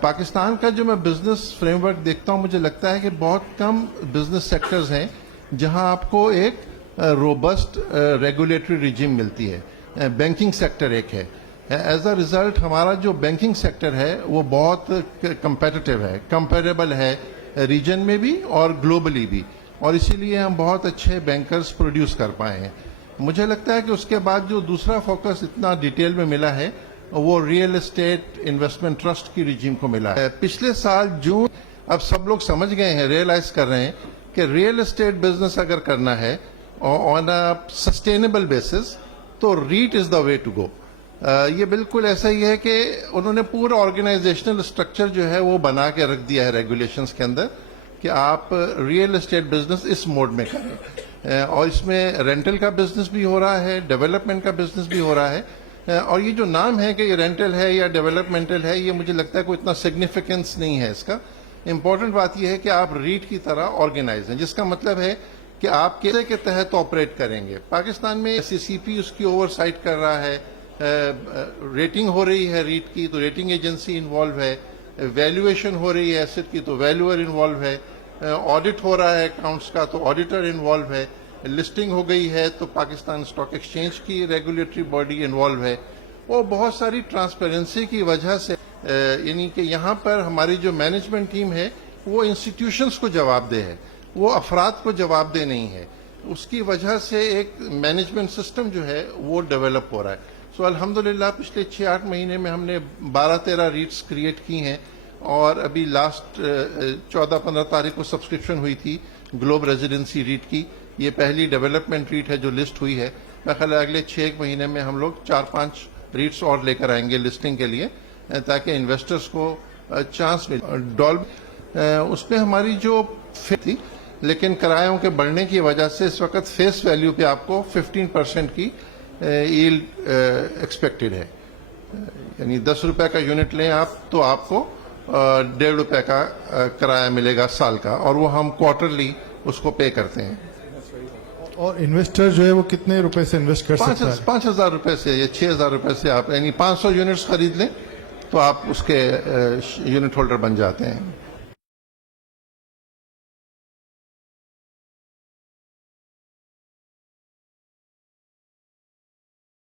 پاکستان کا جو میں بزنس فریم ورک دیکھتا ہوں، مجھے لگتا ہے کہ بہت کم بزنس سیکٹرز ہیں جہاں آپ کو ایک روبسٹ ریگولیٹری ریجیم ملتی ہے. بینکنگ سیکٹر ایک ہے. ایز اے ریزلٹ ہمارا جو بینکنگ سیکٹر ہے وہ بہت کمپیٹیٹو ہے، کمپیریبل ہے ریجن میں بھی اور گلوبلی بھی، اور اسی لیے ہم بہت اچھے بینکرز پروڈیوس کر پائے ہیں. مجھے لگتا ہے کہ اس کے بعد جو دوسرا فوکس اتنا ڈیٹیل میں ملا ہے وہ ریئل اسٹیٹ انویسٹمنٹ ٹرسٹ کی رجیم کو ملا ہے. پچھلے سال جون اب سب لوگ سمجھ گئے ہیں، ریئلائز کر رہے ہیں کہ ریئل اسٹیٹ بزنس اگر کرنا ہے آن اے سسٹینیبل بیسس تو that is the way to go. یہ بالکل ایسا ہی ہے کہ انہوں نے پورا آرگنائزیشنل اسٹرکچر جو ہے وہ بنا کے رکھ دیا ہے ریگولیشنز کے اندر کہ آپ ریئل اسٹیٹ بزنس اس موڈ میں کریں، اور اس میں رینٹل کا بزنس بھی ہو رہا ہے، ڈیولپمنٹ کا بزنس بھی ہو رہا ہے. اور یہ جو نام ہے کہ یہ رینٹل ہے یا ڈیولپمنٹل ہے، یہ مجھے لگتا ہے کوئی اتنا سگنیفیکنس نہیں ہے اس کا. امپورٹنٹ بات یہ ہے کہ آپ ریٹ کی طرح آرگنائز ہیں، جس کا مطلب ہے کہ آپ کیسے کے تحت آپریٹ کریں گے. پاکستان میں سی پی اس کی اوور سائٹ کر رہا ہے، ریٹنگ ہو رہی ہے ریٹ کی تو ریٹنگ ایجنسی انوالو ہے، ویلیویشن ہو رہی ہے ایسٹ کی تو ویلیور انوالو ہے، آڈٹ ہو رہا ہے اکاؤنٹس کا تو آڈیٹر انوالو ہے، لسٹنگ ہو گئی ہے تو پاکستان اسٹاک ایکسچینج کی ریگولیٹری باڈی انوالو ہے. اور بہت ساری ٹرانسپیرنسی کی وجہ سے یعنی کہ یہاں پر ہماری جو مینجمنٹ ٹیم ہے وہ انسٹیٹیوشنز کو جواب دہ ہے، وہ افراد کو جواب دہ نہیں ہے. اس کی وجہ سے ایک مینجمنٹ سسٹم جو ہے وہ ڈیولپ ہو رہا ہے. سو الحمدللہ پچھلے 6-8 مہینے میں ہم نے 12-13 ریٹس کریٹ کی ہیں، اور ابھی لاسٹ 14-15 تاریخ کو سبسکرپشن ہوئی تھی گلوب ریزیڈنسی ریٹ کی. یہ پہلی ڈیولپمنٹ ریٹ ہے جو لسٹ ہوئی ہے. میں خیال ہے اگلے 6 مہینے میں ہم لوگ 4-5 ریٹس اور لے کر آئیں گے لسٹنگ کے لیے، تاکہ انویسٹرز کو چانس ملے. اس میں ہماری جو تھی، لیکن کرایوں کے بڑھنے کی وجہ سے اس وقت فیس ویلیو پہ آپ کو 15% کی ایلڈ ایکسپیکٹڈ ہے. یعنی 10 روپے کا یونٹ لیں آپ تو آپ کو 1.5 روپے کا کرایہ ملے گا سال کا، اور وہ ہم کوارٹرلی اس کو پے کرتے ہیں. اور انویسٹر جو ہے وہ کتنے روپے سے انویسٹ کر سکتا ہے؟ 5,000 روپے سے یا 6,000 روپے سے آپ یعنی 500 یونٹس خرید لیں تو آپ اس کے یونٹ ہولڈر بن جاتے ہیں.